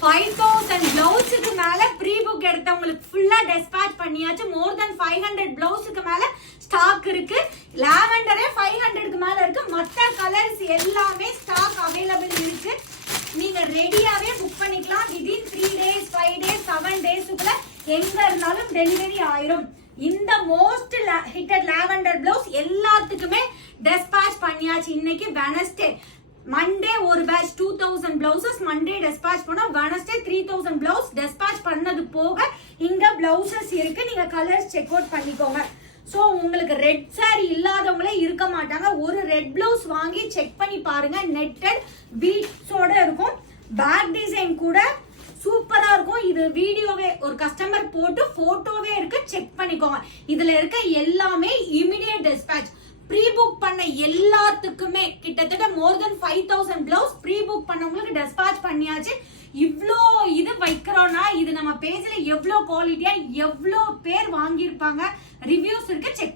5000 பிளவுஸுக்கு மேல pre book எடுத்தவங்களுக்கு ஃபுல்லா dispatch பண்ணியாச்சு. மோர் தென் 500 பிளவுஸுக்கு மேல ஸ்டாக் இருக்கு. லாவெண்டரே 500க்கு மேல இருக்கு. மற்ற கலர்ஸ் எல்லாமே ஸ்டாக் அவைலபிள் இருக்கு. நீங்க ரெடியாவே புக் பண்ணிக்கலாம். விதின் 3 days 5 days 7 daysக்குள்ள எங்க இருந்தாலும் டெலிவரி ஆயிரும். இந்த மோஸ்ட் ஹிட்டட் லாவெண்டர் பிளவுஸ் எல்லாத்துக்குமே டிஸ்பேட்ச் பண்ணியாச்சு. இன்னைக்கு வெனஸ்டே, மண்டே ஒரு பேட்ச் 2000 பிளவுசஸ் மண்டே டிஸ்பேட்ச் பண்ணோம். வெனஸ்டே 3000 பிளவுஸ் டிஸ்பேட்ச் பண்ணது போக இங்க பிளவுசஸ் இருக்கு. நீங்க கலர்ஸ் செக் அவுட் பண்ணிக்கோங்க. சோ உங்களுக்கு ரெட் சாரி இல்லாதவங்களே இருக்க மாட்டாங்க. ஒரு ரெட் பிளவுஸ் வாங்கி செக் பண்ணி பாருங்க. நெட்டட் பீட்ஸோட இருக்கும். பேக் டிசைன் கூட சூப்பரா இருக்கும். இது வீடியோவே ஒரு கஸ்டமர் போட்டு போட்டோவே இருக்கு, செக் பண்ணிக்கோங்க. இதுல இருக்க எல்லாமே இமிடியேட் டிஸ்பேட்ச். ப்ரீ புக் பண்ண எல்லாத்துக்குமே கிட்டத்தட்ட மோர் தென் 5000 பிளவுஸ் ப்ரீ புக் பண்ணவங்களுக்கு டிஸ்பேட்ச் பண்ணியாச்சு. இவ்ளோ இது வைக்கிறோம்னா இது நம்ம பேஜ்ல எவ்வளவு குவாலிட்டியா எவ்வளவு பேர் வாங்கியிருப்பாங்க, ரிவ்யூஸ் இருக்கு, செக்